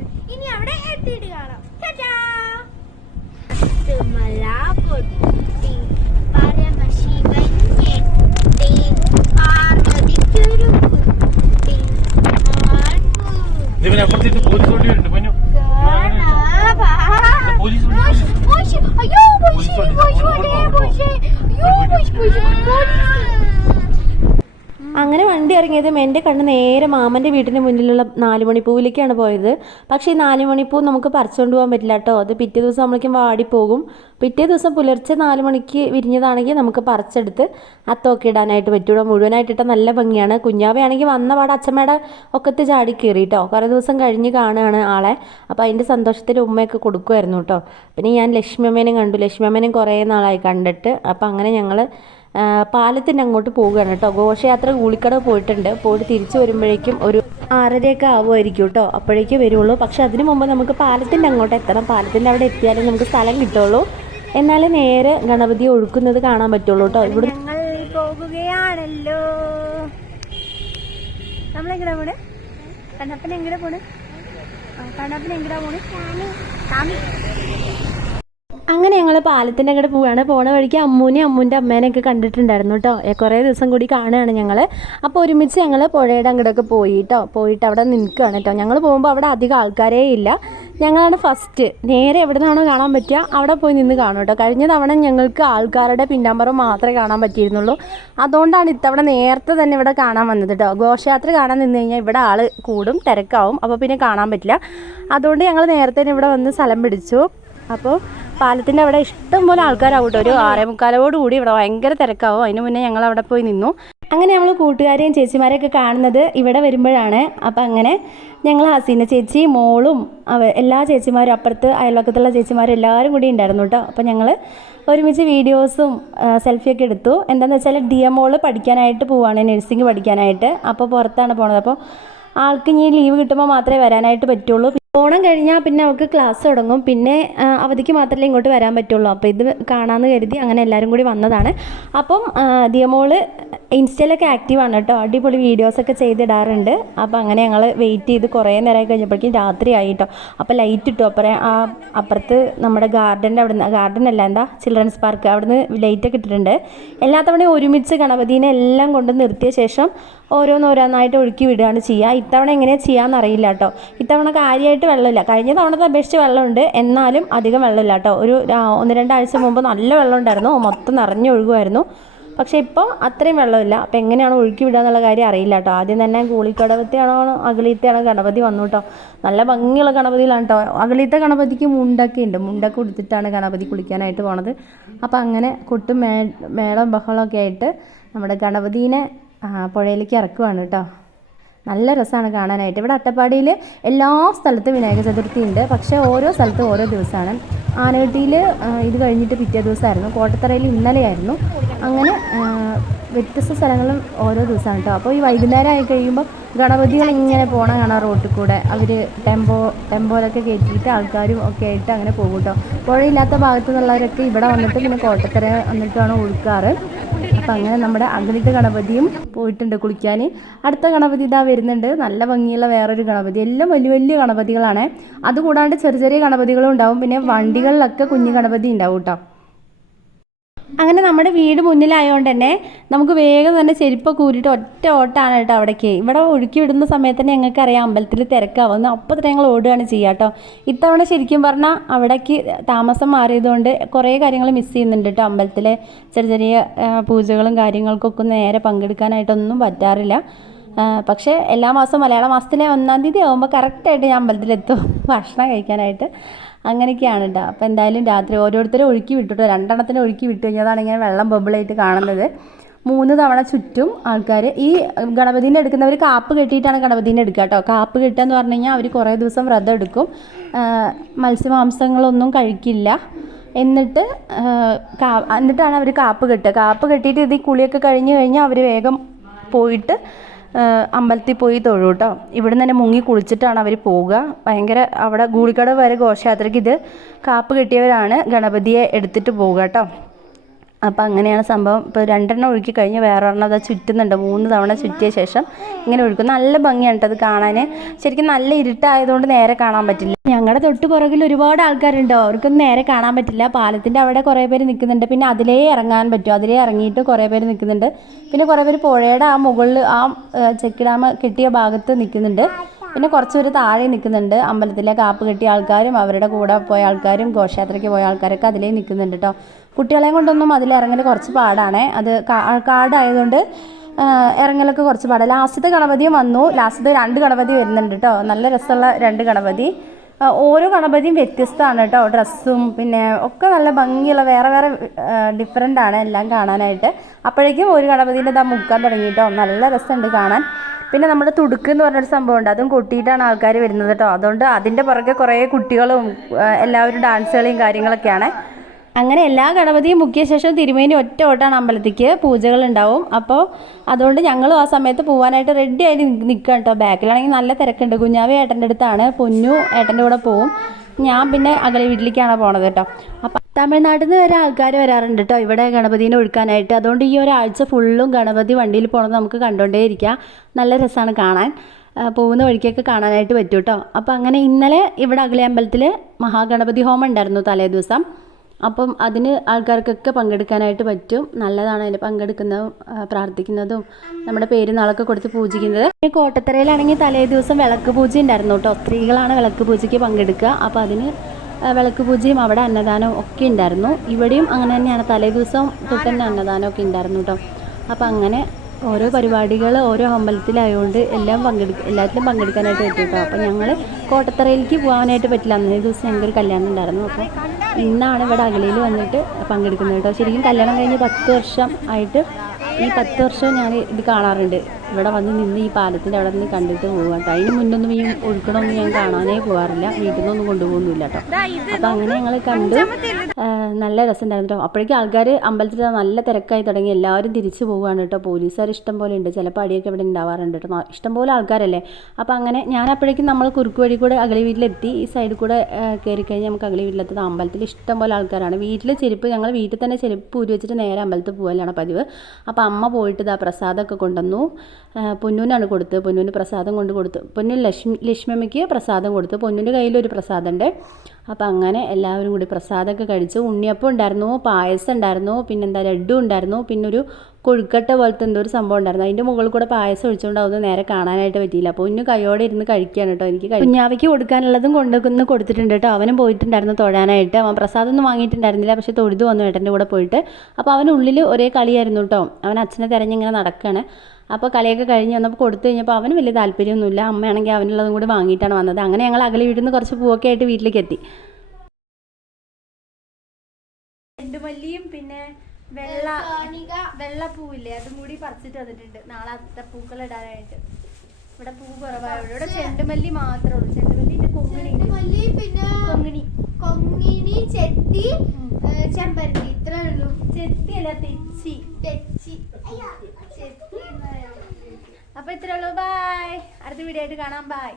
Friends ഇനി അവിടെ എത്തിയിട്ട് കാണാം. മല പൊട്ടി പരമശിവൻ ഇവനെ അപ്പുറത്തേക്ക് പോലീസ് വണ്ടി വരുന്നുണ്ട് പൊന്നു. Police police police. Police police police police. Police police police അങ്ങനെ വണ്ടി ഇറങ്ങിയതും എന്റെ കണ്ണ് നേരെ മാമന്റെ വീട്ടിന്റെ മുന്നിലുള്ള നാലുമണിപ്പൂവിലേക്കാണ് പോയത്. പക്ഷേ ഈ നാലുമണിപ്പൂ നമുക്ക് പറിച്ചുകൊണ്ട് പോകാൻ പറ്റില്ല കേട്ടോ. അത് പിറ്റേ ദിവസം നമ്മളേക്കും വാടിപ്പോകും. പിറ്റേ ദിവസം പുലർച്ചെ നാല് മണിക്ക് വിരിഞ്ഞതാണെങ്കിൽ നമുക്ക് പറിച്ചെടുത്ത് അത്തൊക്കെ ഇടാനായിട്ട് പറ്റും. ഇവിടെ മുഴുവനായിട്ട് ഇട്ടാൽ നല്ല ഭംഗിയാണ്. കുഞ്ഞാവയാണെങ്കിൽ വന്ന പാടെ അച്ഛമ്മയുടെ ഒക്കത്ത് ചാടി കയറി കേട്ടോ. കുറേ ദിവസം കഴിഞ്ഞ് കാണുകയാണ് ആളെ. അപ്പോൾ അതിന്റെ സന്തോഷത്തിൽ ഉമ്മയൊക്കെ കൊടുക്കുമായിരുന്നു കേട്ടോ. പിന്നെ ഞാൻ ലക്ഷ്മി അമ്മേനെയും കണ്ടു. ലക്ഷ്മി അമ്മേനെയും കുറേ നാളായി കണ്ടിട്ട്. അപ്പോൾ അങ്ങനെ ഞങ്ങൾ പാലത്തിന്റെ അങ്ങോട്ട് പോവുകയാണ് കേട്ടോ. ഘോഷയാത്ര കൂളിക്കട പോയിട്ടുണ്ട്. പോയിട്ട് തിരിച്ചു വരുമ്പോഴേക്കും ഒരു ആറരയൊക്കെ ആവുമായിരിക്കും കേട്ടോ. അപ്പോഴേക്കേ വരുള്ളൂ. പക്ഷെ അതിന് മുമ്പ് നമുക്ക് പാലത്തിന്റെ അങ്ങോട്ട് എത്തണം. പാലത്തിന്റെ അവിടെ എത്തിയാലേ നമുക്ക് സ്ഥലം കിട്ടുള്ളൂ. എന്നാലേ നേരെ ഗണപതി ഒഴുക്കുന്നത് കാണാൻ പറ്റുള്ളൂ കേട്ടോ. ഇവിടെ പോകുകയാണല്ലോ. നമ്മളെങ്ങനെ പോണേ? കണ്ണപ്പൻ എങ്ങനെ പോണേ? കണ്ണപ്പൻ എങ്ങടാ പോണ്? അങ്ങനെ ഞങ്ങൾ പാലത്തിന്റെ അങ്ങോട്ട് പോവുകയാണ് പോണ വഴിക്ക് അമ്മൂനെയും അമ്മൂന്റെ അമ്മേനെയൊക്കെ കണ്ടിട്ടുണ്ടായിരുന്നു കേട്ടോ കുറേ ദിവസം കൂടി കാണുകയാണ് ഞങ്ങൾ അപ്പോൾ ഒരുമിച്ച് ഞങ്ങൾ പുഴയുടെ അങ്ങോട്ടൊക്കെ പോയി കേട്ടോ പോയിട്ട് അവിടെ നിൽക്കുകയാണ് കേട്ടോ ഞങ്ങൾ പോകുമ്പോൾ അവിടെ അധികം ആൾക്കാരേ ഇല്ല. ഞങ്ങളാണ് ഫസ്റ്റ് നേരെ എവിടെ നിന്നാണോ കാണാൻ പറ്റുക അവിടെ പോയി നിന്ന് കാണും കേട്ടോ കഴിഞ്ഞ തവണ ഞങ്ങൾക്ക് ആൾക്കാരുടെ പിന്നാമ്പറം മാത്രമേ കാണാൻ പറ്റിയിരുന്നുള്ളൂ. അതുകൊണ്ടാണ് ഇത്തവണ നേരത്തെ തന്നെ ഇവിടെ കാണാൻ വന്നത് കേട്ടോ ഘോഷയാത്ര കാണാൻ നിന്ന് കഴിഞ്ഞാൽ ഇവിടെ ആൾ കൂടും തിരക്കാവും. അപ്പോൾ പിന്നെ കാണാൻ പറ്റില്ല. അതുകൊണ്ട് ഞങ്ങൾ നേരത്തെ തന്നെ ഇവിടെ വന്ന് സ്ഥലം പിടിച്ചു. അപ്പോൾ പാലത്തിന്റെ അവിടെ ഇഷ്ടം പോലെ ആൾക്കാരാവും കേട്ടോ ഒരു ആറേ മുക്കാലോട് കൂടി ഇവിടെ ഭയങ്കര തിരക്കാവും. അതിന് മുന്നേ ഞങ്ങൾ അവിടെ പോയി നിന്നു. അങ്ങനെ നമ്മൾ കൂട്ടുകാരെയും ചേച്ചിമാരെയൊക്കെ കാണുന്നത് ഇവിടെ വരുമ്പോഴാണ്. അപ്പം അങ്ങനെ ഞങ്ങൾ ഹസീന ചേച്ചി മോളും അവ എല്ലാ ചേച്ചിമാരും അപ്പുറത്ത് അയൽവക്കത്തുള്ള ചേച്ചിമാരും എല്ലാവരും കൂടി ഉണ്ടായിരുന്നു കേട്ടോ. അപ്പോൾ ഞങ്ങൾ ഒരുമിച്ച് വീഡിയോസും സെൽഫിയൊക്കെ എടുത്തു. എന്താണെന്ന് വെച്ചാൽ ഡി എം മോൾ പഠിക്കാനായിട്ട് പോവാണ് നഴ്സിംഗ് പഠിക്കാനായിട്ട്. അപ്പോൾ പുറത്താണ് പോണത്. അപ്പോൾ ആൾക്ക് ഇനി ലീവ് കിട്ടുമ്പോൾ മാത്രമേ വരാനായിട്ട് പറ്റുള്ളൂ. ഓണം കഴിഞ്ഞാൽ പിന്നെ അവൾക്ക് ക്ലാസ് തുടങ്ങും. പിന്നെ അവധിക്ക് മാത്രമല്ലേ ഇങ്ങോട്ട് വരാൻ പറ്റുള്ളൂ. അപ്പോൾ ഇത് കാണാമെന്ന് കരുതി അങ്ങനെ എല്ലാവരും കൂടി വന്നതാണ്. അപ്പം ദിയമോൾ ഇൻസ്റ്റയിലൊക്കെ ആക്റ്റീവാണ് കേട്ടോ. അടിപൊളി വീഡിയോസൊക്കെ ചെയ്തിടാറുണ്ട്. അപ്പോൾ അങ്ങനെ ഞങ്ങൾ വെയിറ്റ് ചെയ്ത് കുറേ നേരമായി കഴിഞ്ഞപ്പോഴേക്കും രാത്രിയായി കേട്ടോ അപ്പോൾ ലൈറ്റ് ഇട്ടു. അപ്പുറം ആ അപ്പുറത്ത് നമ്മുടെ ഗാർഡന്റെ അവിടെ നിന്ന് ഗാർഡൻ അല്ല എന്താ? ചിൽഡ്രൻസ് പാർക്ക് അവിടുന്ന് ലൈറ്റൊക്കെ ഇട്ടിട്ടുണ്ട്. എല്ലാ തവണയും ഒരുമിച്ച് ഗണപതിനെ എല്ലാം കൊണ്ട് നിർത്തിയ ശേഷം ഓരോന്നോരോന്നായിട്ട് ഒഴുക്കി വിടുകയാണ് ചെയ്യുക. ഇത്തവണ എങ്ങനെയാണ് ചെയ്യാമെന്ന് അറിയില്ല കേട്ടോ. ഇത്തവണ കാര്യമായിട്ട് വെള്ളമില്ല. കഴിഞ്ഞ തവണത്തെ അപേക്ഷിച്ച് വെള്ളമുണ്ട്. എന്നാലും അധികം വെള്ളമില്ല കേട്ടോ. ഒരു ഒന്ന് രണ്ടാഴ്ച മുമ്പ് നല്ല വെള്ളം ഉണ്ടായിരുന്നു മൊത്തം നിറഞ്ഞൊഴുകുമായിരുന്നു പക്ഷേ ഇപ്പോൾ അത്രയും വെള്ളമില്ല. അപ്പോൾ എങ്ങനെയാണ് ഒഴുക്കി വിടുക എന്നുള്ള കാര്യം അറിയില്ല കേട്ടോ. ആദ്യം തന്നെ ഗൂളിക്കടവത്തെയാണോ അകലീത്തെയാണോ ഗണപതി വന്നു കേട്ടോ നല്ല ഭംഗിയുള്ള ഗണപതിയിലാണ് കേട്ടോ. അകലീത്തെ ഗണപതിക്ക് മുണ്ടൊക്കെ ഉണ്ട്. മുണ്ടൊക്കെ കൊടുത്തിട്ടാണ് ഗണപതി കുളിക്കാനായിട്ട് പോണത്. അപ്പോൾ അങ്ങനെ കൊട്ടും മേ മേളം ബഹളമൊക്കെ ആയിട്ട് നമ്മുടെ ഗണപതിനെ പുഴയിലേക്ക് ഇറക്കുവാണ് കേട്ടോ. നല്ല രസമാണ് കാണാനായിട്ട്. ഇവിടെ അട്ടപ്പാടിയിൽ എല്ലാ സ്ഥലത്തും വിനായക ചതുർത്ഥി ഉണ്ട്. പക്ഷേ ഓരോ സ്ഥലത്തും ഓരോ ദിവസമാണ്. ആനകട്ടിയിൽ ഇത് കഴിഞ്ഞിട്ട് പിറ്റേ ദിവസമായിരുന്നു. കോട്ടത്തറയിൽ ഇന്നലെയായിരുന്നു. അങ്ങനെ വ്യത്യസ്ത സ്ഥലങ്ങളും ഓരോ ദിവസമാണ് കേട്ടോ. അപ്പോൾ ഈ വൈകുന്നേരം ആയി കഴിയുമ്പോൾ ഗണപതികൾ ഇങ്ങനെ പോണ കാണാം റോട്ടിൽ കൂടെ. അവർ ടെമ്പോ ടെമ്പോയിലൊക്കെ കയറ്റിയിട്ട് ആൾക്കാരും ഒക്കെ ആയിട്ട് അങ്ങനെ പോകും കേട്ടോ. പുഴയില്ലാത്ത ഭാഗത്തു നിന്നുള്ളവരൊക്കെ ഇവിടെ വന്നിട്ട് പിന്നെ കോട്ടക്കര വന്നിട്ടാണ് ഒഴുക്കാറ്. അപ്പം അങ്ങനെ നമ്മുടെ അകലിട്ട് ഗണപതിയും പോയിട്ടുണ്ട് കുളിക്കാൻ. അടുത്ത ഗണപതി ഇതാ വരുന്നുണ്ട്. നല്ല ഭംഗിയുള്ള വേറൊരു ഗണപതി. എല്ലാം വലിയ വലിയ ഗണപതികളാണ്. അതുകൂടാണ്ട് ചെറിയ ചെറിയ ഗണപതികളും ഉണ്ടാവും. പിന്നെ വണ്ടികളിലൊക്കെ കുഞ്ഞു ഗണപതി ഉണ്ടാവും കേട്ടോ. അങ്ങനെ നമ്മുടെ വീട് മുന്നിലായതുകൊണ്ട് തന്നെ നമുക്ക് വേഗം തന്നെ ചെരുപ്പൊക്കെ ഊരിയിട്ട് ഒറ്റ ഓട്ടാണ് കേട്ടോ അവിടേക്ക്. ഇവിടെ ഒഴുക്കി വിടുന്ന സമയത്ത് തന്നെ ഞങ്ങൾക്ക് അറിയാം അമ്പലത്തിൽ തിരക്കാവുന്നു അപ്പോൾ തന്നെ ഞങ്ങൾ ഓടുകയാണ് ചെയ്യുക കേട്ടോ. ഇത്തവണ ശരിക്കും പറഞ്ഞാൽ അവിടേക്ക് താമസം മാറിയതുകൊണ്ട് കുറേ കാര്യങ്ങൾ മിസ് ചെയ്യുന്നുണ്ട് കേട്ടോ അമ്പലത്തിലെ ചെറിയ ചെറിയ പൂജകളും കാര്യങ്ങൾക്കൊക്കെ നേരെ പങ്കെടുക്കാനായിട്ടൊന്നും പറ്റാറില്ല. പക്ഷേ എല്ലാ മാസവും മലയാള മാസത്തിലെ ഒന്നാം തീയതി ആകുമ്പോൾ കറക്റ്റായിട്ട് ഞാൻ അമ്പലത്തിലെത്തും. ഭക്ഷണം കഴിക്കാനായിട്ട്. അങ്ങനെയൊക്കെയാണ് കേട്ടോ അപ്പോൾ എന്തായാലും രാത്രി ഓരോരുത്തരും ഒഴുക്കി വിട്ടിട്ടോ രണ്ടെണ്ണത്തിന് ഒഴുക്കി വിട്ടു കഴിഞ്ഞതാണ് ഇങ്ങനെ വെള്ളം ബബിളായിട്ട് കാണുന്നത്. മൂന്ന് തവണ ചുറ്റും ആൾക്കാർ ഈ ഗണപതിനെ എടുക്കുന്നവർ കാപ്പ് കെട്ടിയിട്ടാണ് ഗണപതിനെ എടുക്കുക കേട്ടോ. കാപ്പ് കെട്ടുക എന്ന് പറഞ്ഞു കഴിഞ്ഞാൽ അവർ കുറേ ദിവസം വ്രതം എടുക്കും. മത്സ്യമാംസങ്ങളൊന്നും കഴിക്കില്ല. എന്നിട്ട് കാ എന്നിട്ടാണ് അവർ കാപ്പ് കെട്ടുക. കാപ്പ് കെട്ടിയിട്ട് ഇത് കുളിയൊക്കെ കഴിഞ്ഞ് കഴിഞ്ഞാൽ അവർ വേഗം പോയിട്ട് അമ്പലത്തിൽ പോയി തൊഴും കേട്ടോ ഇവിടെ നിന്ന് തന്നെ മുങ്ങി കുളിച്ചിട്ടാണ് അവർ പോവുക. ഭയങ്കര അവിടെ ഗൂളിക്കട വരെ ഘോഷയാത്രയ്ക്ക് ഇത് കാപ്പ് കെട്ടിയവരാണ് ഗണപതിയെ എടുത്തിട്ട് പോവുക കേട്ടോ അപ്പോൾ അങ്ങനെയാണ് സംഭവം. ഇപ്പോൾ രണ്ടെണ്ണം ഒഴുക്കി കഴിഞ്ഞ് വേറെ ഒരെണ്ണം അത് ചുറ്റുന്നുണ്ട്. മൂന്ന് തവണ ചുറ്റിയ ശേഷം ഇങ്ങനെ ഒഴുക്കും. നല്ല ഭംഗിയാണ് അത് കാണാൻ ശരിക്കും നല്ല ഇരുട്ടായതുകൊണ്ട് നേരെ കാണാൻ പറ്റില്ല. ഞങ്ങളുടെ തൊട്ട് പുറകിൽ ഒരുപാട് ആൾക്കാരുണ്ടോ. അവർക്കൊന്നും നേരെ കാണാൻ പറ്റില്ല. പാലത്തിന്റെ അവിടെ കുറേ പേര് നിൽക്കുന്നുണ്ട്. പിന്നെ അതിലേ ഇറങ്ങാൻ പറ്റും. അതിലേ ഇറങ്ങിയിട്ട് കുറേ പേര് നിൽക്കുന്നുണ്ട്. പിന്നെ കുറേ പേര് പുഴയുടെ ആ മുകളിൽ ആ ചെക്ക് ഡാം കെട്ടിയ ഭാഗത്ത് നിൽക്കുന്നുണ്ട്. പിന്നെ കുറച്ച് പേര് താഴെ നിൽക്കുന്നുണ്ട്. അമ്പലത്തിലെ കാപ്പ് കെട്ടിയ ആൾക്കാരും അവരുടെ കൂടെ പോയ ആൾക്കാരും ഘോഷയാത്രയ്ക്ക് പോയ ആൾക്കാരൊക്കെ അതിലേ നിൽക്കുന്നുണ്ട് കേട്ടോ. കുട്ടികളെ കൊണ്ടൊന്നും അതിൽ ഇറങ്ങൽ കുറച്ച് പാടാണ്. അത് കാടായതുകൊണ്ട് ഇറങ്ങലൊക്കെ കുറച്ച് പാടാണ് ലാസ്റ്റത്തെ ഗണപതിയും വന്നു. ലാസ്റ്റത്തെ രണ്ട് ഗണപതി വരുന്നുണ്ട് കേട്ടോ നല്ല രസമുള്ള രണ്ട് ഗണപതി. ഓരോ ഗണപതിയും വ്യത്യസ്തമാണ് കേട്ടോ ഡ്രസ്സും പിന്നെ ഒക്കെ നല്ല ഭംഗിയുള്ള വേറെ വേറെ ഡിഫറെന്റ് ആണ് എല്ലാം കാണാനായിട്ട്. അപ്പോഴേക്കും ഒരു ഗണപതിന്റെ ഇതാ മുക്കാൻ തുടങ്ങി കേട്ടോ നല്ല രസമുണ്ട് കാണാൻ. പിന്നെ നമ്മുടെ തുടുക്ക് എന്ന് പറഞ്ഞൊരു സംഭവമുണ്ട്. അതും കൊട്ടിയിട്ടാണ് ആൾക്കാർ വരുന്നത് കേട്ടോ അതുകൊണ്ട് അതിന്റെ പുറകെ കുറേ കുട്ടികളും എല്ലാവരും ഡാൻസുകളെയും കാര്യങ്ങളൊക്കെയാണ്. അങ്ങനെ എല്ലാ ഗണപതിയും മുക്കിയ ശേഷം തിരുമേനി ഒറ്റ ഓട്ടാണ് അമ്പലത്തിക്ക്. പൂജകൾ ഉണ്ടാവും അപ്പോൾ അതുകൊണ്ട് ഞങ്ങളും ആ സമയത്ത് പോകാനായിട്ട് റെഡി ആയിട്ട് നിൽക്കുക കേട്ടോ ബാക്കിലാണെങ്കിൽ നല്ല തിരക്കുണ്ട്. കുഞ്ഞാവി ഏട്ടന്റെ അടുത്താണ്. പൊന്നു ഏട്ടന്റെ കൂടെ പോവും. ഞാൻ പിന്നെ അകലെ വീട്ടിലേക്കാണ് പോണത് കേട്ടോ അപ്പം തമിഴ്നാട്ടിൽ നിന്ന് വരെ ആൾക്കാർ വരാറുണ്ട് കേട്ടോ ഇവിടെ ഗണപതിനെ ഒഴുക്കാനായിട്ട്. അതുകൊണ്ട് ഈ ഒരാഴ്ച ഫുള്ളും ഗണപതി വണ്ടിയിൽ പോണത് നമുക്ക് കണ്ടുകൊണ്ടേ ഇരിക്കാം നല്ല രസമാണ് കാണാൻ. പോകുന്ന വഴിക്കൊക്കെ കാണാനായിട്ട് പറ്റും കേട്ടോ അപ്പോൾ അങ്ങനെ ഇന്നലെ ഇവിടെ അകലെ അമ്പലത്തിൽ മഹാഗണപതി ഹോമം ഉണ്ടായിരുന്നു തലേ ദിവസം അപ്പം അതിന് ആൾക്കാർക്കൊക്കെ പങ്കെടുക്കാനായിട്ട് പറ്റും. നല്ലതാണ് അതിന് പങ്കെടുക്കുന്നതും പ്രാർത്ഥിക്കുന്നതും. നമ്മുടെ പേര് നാളൊക്കെ കൊടുത്ത് പൂജിക്കുന്നത്. പിന്നെ കോട്ടത്തറയിലാണെങ്കിൽ തലേ ദിവസം വിളക്ക് പൂജ ഉണ്ടായിരുന്നു കേട്ടോ. സ്ത്രീകളാണ് വിളക്ക് പൂജയ്ക്ക് പങ്കെടുക്കുക. അപ്പോൾ അതിന് വിളക്ക് പൂജയും അവിടെ അന്നദാനവും ഒക്കെ ഉണ്ടായിരുന്നു. ഇവിടെയും അങ്ങനെ തന്നെയാണ്. തലേ ദിവസം തൊട്ട് തന്നെ അന്നദാനമൊക്കെ ഉണ്ടായിരുന്നു കേട്ടോ. അപ്പം അങ്ങനെ ഓരോ പരിപാടികൾ ഓരോ അമ്പലത്തിലായതുകൊണ്ട് എല്ലാം പങ്കെടുക്ക എല്ലാത്തിലും പങ്കെടുക്കാനായിട്ട് പറ്റും കേട്ടോ അപ്പോൾ ഞങ്ങൾ കോട്ടത്തറയിലേക്ക് പോകാനായിട്ട് പറ്റില്ല. അന്നേ ദിവസം ഞങ്ങൾക്കൊരു കല്യാണം ഉണ്ടായിരുന്നു. അപ്പോൾ ഇന്നാണ് ഇവിടെ അകലയിൽ വന്നിട്ട് പങ്കെടുക്കുന്നത് കേട്ടോ. ശരിക്കും കല്യാണം കഴിഞ്ഞ് പത്ത് വർഷം ആയിട്ട് ഈ പത്ത് വർഷം ഞാൻ ഇത് കാണാറുണ്ട്. ഇവിടെ വന്ന് നിന്ന് ഈ പാലത്തിന്റെ അവിടെ നിന്ന് കണ്ടിട്ട് പോകുക കേട്ടോ. അതിന് മുന്നൊന്നും ഈ ഒഴുക്കണമൊന്നും ഞാൻ കാണാനേ പോകാറില്ല വീട്ടിൽ നിന്നൊന്നും കൊണ്ടുപോകുന്നില്ല കേട്ടോ. അപ്പം അങ്ങനെ ഞങ്ങൾ കണ്ടു നല്ല രസമുണ്ടായിരുന്നു കേട്ടോ. അപ്പോഴേക്കും ആൾക്കാർ അമ്പലത്തിൽ നല്ല തിരക്കായി തുടങ്ങി. എല്ലാവരും തിരിച്ചു പോവുകയാണ് കേട്ടോ. പോലീസുകാർ ഇഷ്ടം പോലെ ഉണ്ട്. ചിലപ്പോൾ അടിയൊക്കെ ഇവിടെ ഉണ്ടാവാറുണ്ട് കേട്ടോ. ഇഷ്ടം ഇഷ്ടംപോലെ ആൾക്കാരല്ലേ. അപ്പോൾ അങ്ങനെ ഞാൻ അപ്പോഴേക്കും നമ്മൾ കുറുക്ക് വഴി കൂടെ അകലെ വീട്ടിലെത്തി. ഈ സൈഡിൽ കൂടെ കയറി കഴിഞ്ഞാൽ നമുക്ക് അകലെ വീട്ടിലെത്തുന്നത് അമ്പലത്തിൽ ഇഷ്ടം പോലെ ആൾക്കാരാണ്. വീട്ടിൽ ചെരുപ്പ് ഞങ്ങൾ വീട്ടിൽ തന്നെ ചെരുപ്പ് ഊരി വെച്ചിട്ട് നേരെ അമ്പലത്തിൽ പോകലാണ് പതിവ്. അപ്പോൾ അമ്മ പോയിട്ട് ഇതാ പ്രസാദമൊക്കെ കൊണ്ടുവന്നു. പൊന്നൂനാണ് കൊടുത്ത് പൊന്നൂന് പ്രസാദം കൊണ്ട് കൊടുത്തു. പൊന്നു ലക്ഷ്മി ലക്ഷ്മിക്ക് പ്രസാദം കൊടുത്തു. പൊന്നൂന്റെ കയ്യിലൊരു പ്രസാദമുണ്ട്. അപ്പോൾ അങ്ങനെ എല്ലാവരും കൂടി പ്രസാദമൊക്കെ കഴിച്ചു ഉണ്ണിയപ്പം ഉണ്ടായിരുന്നു പായസം ഉണ്ടായിരുന്നു പിന്നെന്താ ലഡ്ഡു ഉണ്ടായിരുന്നു പിന്നെ ഒരു കൊഴുക്കട്ട പോലത്തെ എന്തോ ഒരു സംഭവം ഉണ്ടായിരുന്നു. അതിന്റെ മുകളിൽ കൂടെ പായസം ഒഴിച്ചുകൊണ്ട് അതൊന്നും നേരെ കാണാനായിട്ട് പറ്റിയില്ല. അപ്പോൾ ഇന്ന് കൈയോടെ ഇരുന്ന് കഴിക്കുകയാണ് കേട്ടോ എനിക്ക് കുഞ്ഞാവയ്ക്ക് കൊടുക്കാനുള്ളതും കൊണ്ടുവന്ന് കൊടുത്തിട്ടുണ്ട് കേട്ടോ. അവനും പോയിട്ടുണ്ടായിരുന്നു തൊഴാനായിട്ട്. അവൻ പ്രസാദമൊന്നും വാങ്ങിയിട്ടുണ്ടായിരുന്നില്ല പക്ഷേ തൊഴുതു വന്നു ഏട്ടന്റെ കൂടെ പോയിട്ട്. അപ്പോൾ അവനുള്ളിൽ ഒരേ കളിയായിരുന്നു കേട്ടോ. അവൻ അച്ഛനെ തിരഞ്ഞിങ്ങനെ നടക്കുകയാണ് അപ്പോൾ കളിയൊക്കെ കഴിഞ്ഞ് വന്നപ്പോൾ കൊടുത്തു കഴിഞ്ഞപ്പോൾ അവന് വലിയ താല്പര്യമൊന്നുമില്ല. അമ്മയാണെങ്കിൽ അവനുള്ളതും കൂടി വാങ്ങിയിട്ടാണ് വന്നത്. അങ്ങനെ ഞങ്ങൾ അകലെ വീട്ടിൽ കുറച്ച് പൂവൊക്കെ ആയിട്ട് വീട്ടിലേക്ക് എത്തി ചെണ്ടുമല്ലിയും പിന്നെ വെള്ള വെള്ള പൂവില്ലേ? അതും കൂടി പറിച്ചിട്ട് വന്നിട്ടുണ്ട്. നാളെ അത്തപ്പൂക്കൾ ഇടാനായിട്ട് ഇവിടെ പൂ കുറവായോണ്ട്. ഇവിടെ ചെണ്ടുമല്ലി മാത്രമേ ഉള്ളൂ. ചെണ്ടുമല്ലിന്റെ കൊങ്ങിണി. പിന്നെ കൊങ്ങിണി. കൊങ്ങിണി ചെത്തി ചെമ്പരത്തി. ഇത്രേ ഉള്ളൂ. ചെത്തിയല്ല തെച്ചി. തെച്ചി. ചെത്തി എന്ന് പറയാം. അപ്പൊ ഇത്രേ ഉള്ളൂ. ബൈ അടുത്ത വീഡിയോ ആയിട്ട് കാണാം. ബൈ